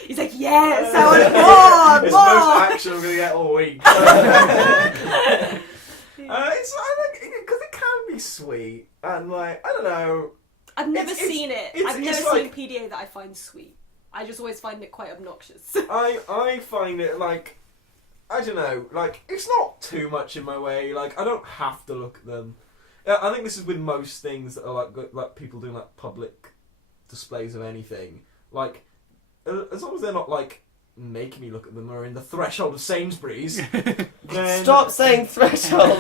He's like, yes, I want It's more, the most more. action I'm gonna get all week. It's I think because it can be sweet and like I don't know. I've never It's- seen it. it's- I've it's never seen like- PDA that I find sweet. I just always find it quite obnoxious. I find it like I don't know, like it's not too much in my way. Like I don't have to look at them. I think this is with most things that are like people doing like public displays of anything. Like as long as they're not like making me look at them or in the threshold of Sainsbury's. Then, Stop saying threshold.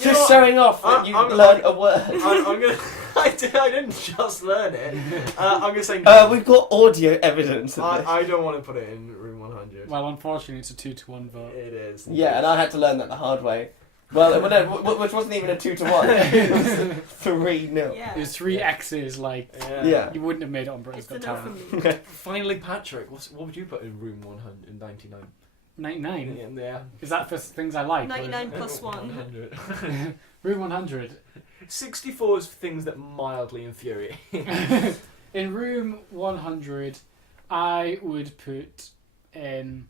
Just showing off that you've learned a word. I'm gonna. I didn't just learn it. I'm gonna say. No. We've got audio evidence of this. I don't want to put it in room 100. Well, unfortunately, it's a 2-1 vote. It is. Yeah, and I had to learn that the hard way. Well, no, which wasn't even a 2-1. It was 3-0. Yeah. There's 3 X's, like Yeah. you wouldn't have made it on Britain's It's Got enough for Talent. me. Finally, Patrick, what would you put in room 199? 99. Yeah. Is that for things I like? or is 99 it- plus 1. 100. Room 100. 64 is for things that mildly infuriate. In room 100, I would put in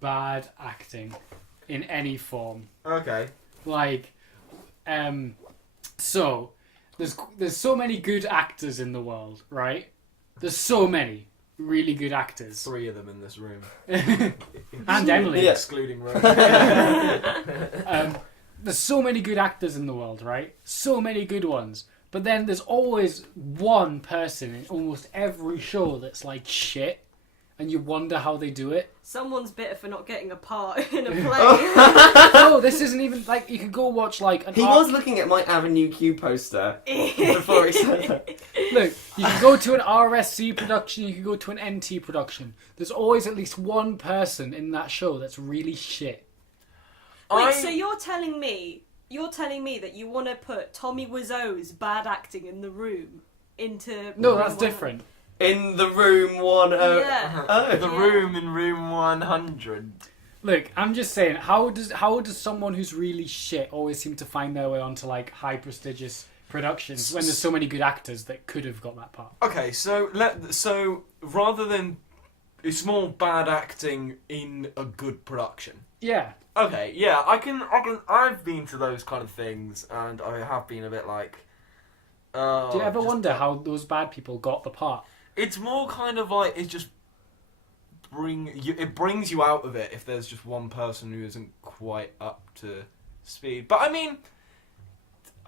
bad acting in any form. Okay. Like, so there's so many good actors in the world, right? There's so many really good actors. 3 of them in this room. And Emily. Yeah. Excluding Rose. There's so many good actors in the world, right? So many good ones. But then there's always one person in almost every show that's like shit, and you wonder how they do it. Someone's bitter for not getting a part in a play. No, this isn't even like you could go watch like an He was looking at my Avenue Q poster before he said that. Look, you can go to an RSC production, you can go to an NT production. There's always at least one person in that show that's really shit. Wait, so you're telling me that you want to put Tommy Wiseau's bad acting in the room into... No, room that's 100? different. In the room 10. Yeah. Oh. The room in room 100. Look, I'm just saying, how does someone who's really shit always seem to find their way onto like high prestigious productions when there's so many good actors that could have got that part? Okay, so rather than it's more bad acting in a good production. Yeah. Okay, yeah, I've been to those kind of things, and I have been a bit like. Do you ever wonder how those bad people got the part? It's more kind of like it just brings you out of it if there's just one person who isn't quite up to speed. But I mean,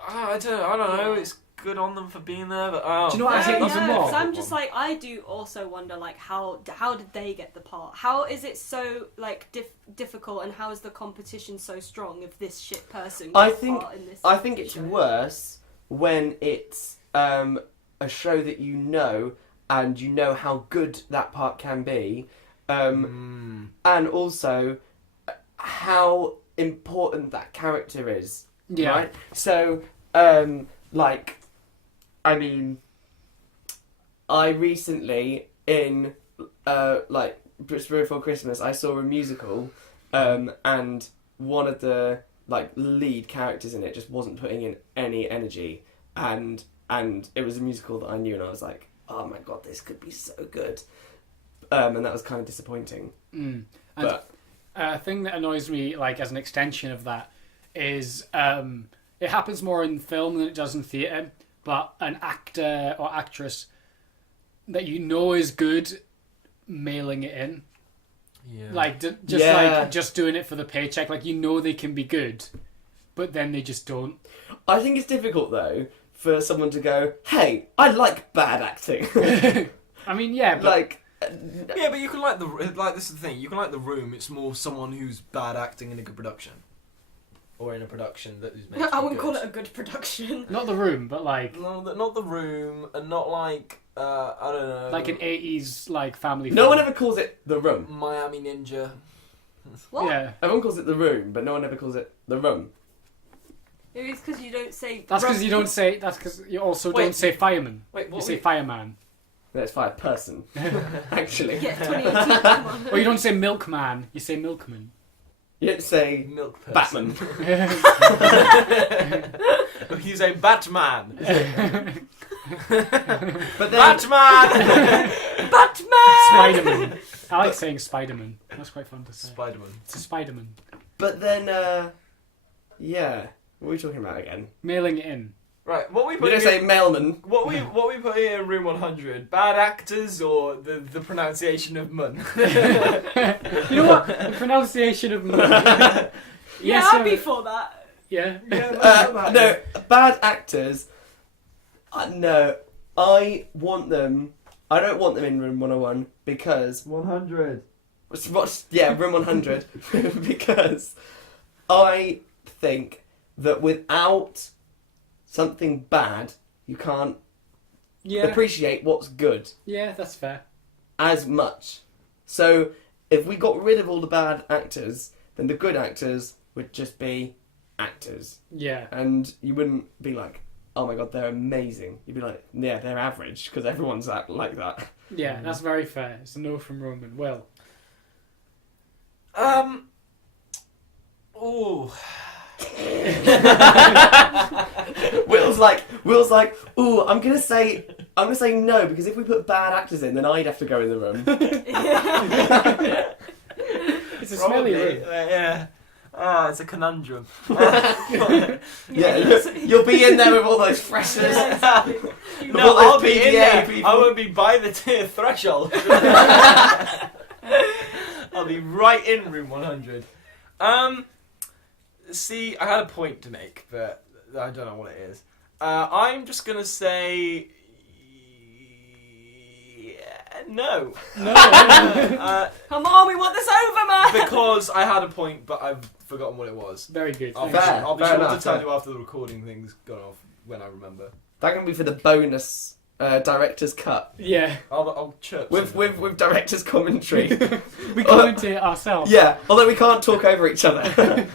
I don't know. It's good on them for being there, but Do you know what I think even more? Because I'm just like, I do also wonder, like, how did they get the part? How is it so like difficult, and how is the competition so strong if this shit person gets the part in this? I think it's show? worse when it's a show that you know and you know how good that part can be, and also how important that character is. Yeah. Right? So, like, I mean, I recently in like Spirit Before Christmas, I saw a musical, and one of the like lead characters in it just wasn't putting in any energy, and it was a musical that I knew, and I was like, oh my god, this could be so good, and that was kind of disappointing. And But a thing that annoys me, like as an extension of that, is it happens more in film than it does in theatre. But an actor or actress that you know is good, mailing it in, like just doing it for the paycheck. Like you know they can be good, but then they just don't. I think it's difficult though for someone to go, hey, I like bad acting. I mean, yeah, but Like, Yeah, but you can like this is the thing. You can like The Room. It's more someone who's bad acting in a good production, or in a production that is meant to be I wouldn't good. call it a good production. not The Room, but like Not The Room, and not like I don't know, like an 80s like family. no film. one ever calls it The Room. Miami Ninja. What? Yeah, Everyone calls it The Room, but no one ever calls it The Room. Maybe it's because you don't say. that's because you don't say. That's because you also Wait. don't say fireman. Wait, You what? say fireman. That's fire person, actually. Yeah, 2018. Come on. Or you don't say milkman. You say milkman. You don't say Milk person. Batman. You say Batman. But then, Batman. Spiderman. I like saying Spiderman. That's quite fun to say. Spider-Man. It's a Spiderman. but then, yeah. What are we talking about again? Mailing it in. Right, what we You put don't say mailman. what we put here in Room 100? Bad actors or the pronunciation of mun? You know what? The pronunciation of Yeah, yes, I'd be for that. yeah. No, bad actors. No, I want them. I don't want them in Room 101 because 100. Room 100 because I think that without something bad, you can't Yeah. appreciate what's good Yeah, that's fair. as much. So if we got rid of all the bad actors, then the good actors would just be actors, Yeah. and you wouldn't be like, oh my god, they're amazing. You'd be like, yeah, they're average, because everyone's like that. Yeah, that's very fair. It's a no from Roman. Well, Oh. Will's like, ooh, I'm gonna say no, because if we put bad actors in, then I'd have to go in the room. it's a smelly room. Yeah. Ah, it's a conundrum. Yeah, you'll be in there with all those freshers. No, all those I'll be in PDA there. people. I won't be by the threshold. I'll be right in Room 100. See, I had a point to make, but I don't know what it is. I'm just gonna say no. No. Come on, we want this over, man. Because I had a point, but I've forgotten what it was. Very good. I'll be thanks. Fair. sure, Fair to enough, tell fair. you after the recording thing's gone off when I remember. That can be for the bonus director's cut Yeah. I'll chirp with something. director's commentary. We commentate ourselves. Yeah, although we can't talk over each other.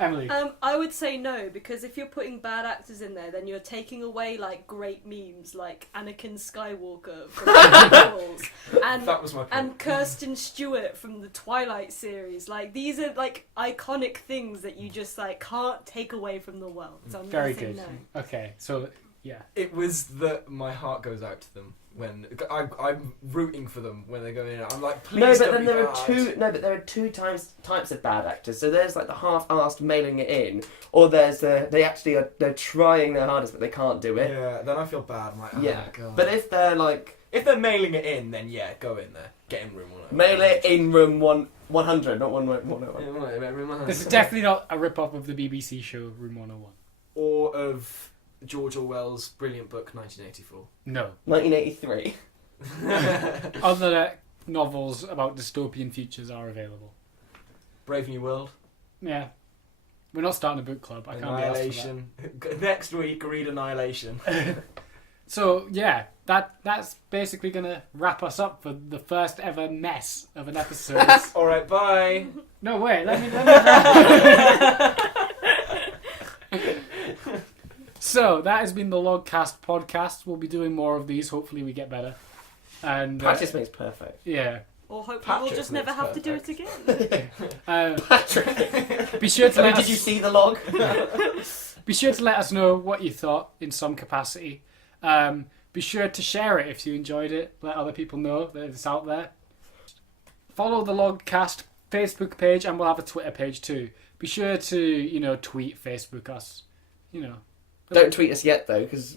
Emily. I would say no, because if you're putting bad actors in there, then you're taking away like great memes like Anakin Skywalker from Star Wars and That was my point. and Kirsten Stewart from the Twilight series. Like these are like iconic things that you just like can't take away from the world. So I'm Very gonna say good. no. Okay, so yeah. It was that my heart goes out to them when I'm rooting for them when they go in. I'm like, please. No, but don't then be there bad. are two. No, but there are two types of bad actors. So there's like the half-assed mailing it in, or there's they're trying their hardest but they can't do it. Yeah, then I feel bad. I'm like, oh Yeah, God. but if they're like if they're mailing it in, then yeah, go in there, get in Room 101. mail it in room 100, not 101. This is definitely not a rip-off of the BBC show Room 101. Or of George Orwell's brilliant book 1984. No. 1983. Other novels about dystopian futures are available. Brave New World. Yeah. We're not starting a book club. I can't be asked for Annihilation. Next week, read Annihilation. So yeah, that's basically gonna wrap us up for the first ever mess of an episode. All right, bye. No, wait, let me So that has been the Logcast podcast. We'll be doing more of these. Hopefully we get better. And Practice makes perfect. yeah. Or hopefully Patrick we'll just never makes have to do it perfect. again. Patrick. Be sure to let Did us, you see the log? be sure to let us know what you thought in some capacity. Be sure to share it if you enjoyed it. Let other people know that it's out there. Follow the Logcast Facebook page, and we'll have a Twitter page too. Be sure to tweet, Facebook us. Don't tweet us yet though, because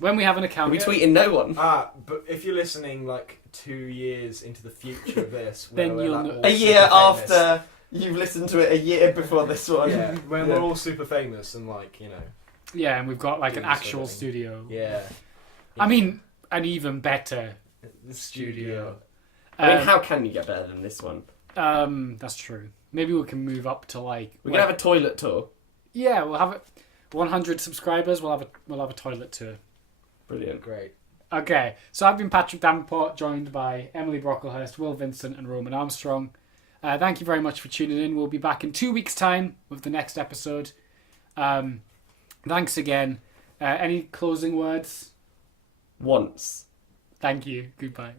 When we have an account, we're tweeting no one. But if you're listening like 2 years into the future of this, Then we're you'll like know. all A year super famous. after you've listened to it, a year before this one. Yeah, when Yeah. we're all super famous and yeah, and we've got like an Doing actual something. studio. yeah. I mean, an even better The studio. I mean, how can you get better than this one? That's true. Maybe we can move up to We're gonna have a toilet tour. yeah, we'll have it. 100 subscribers. We'll have a toilet tour. Brilliant. Great. Okay, so I've been Patrick Davenport, joined by Emily Brocklehurst, Will Vincent, and Roman Armstrong. Thank you very much for tuning in. We'll be back in 2 weeks' time with the next episode. Thanks again. Any closing words? Once. Thank you. Goodbye.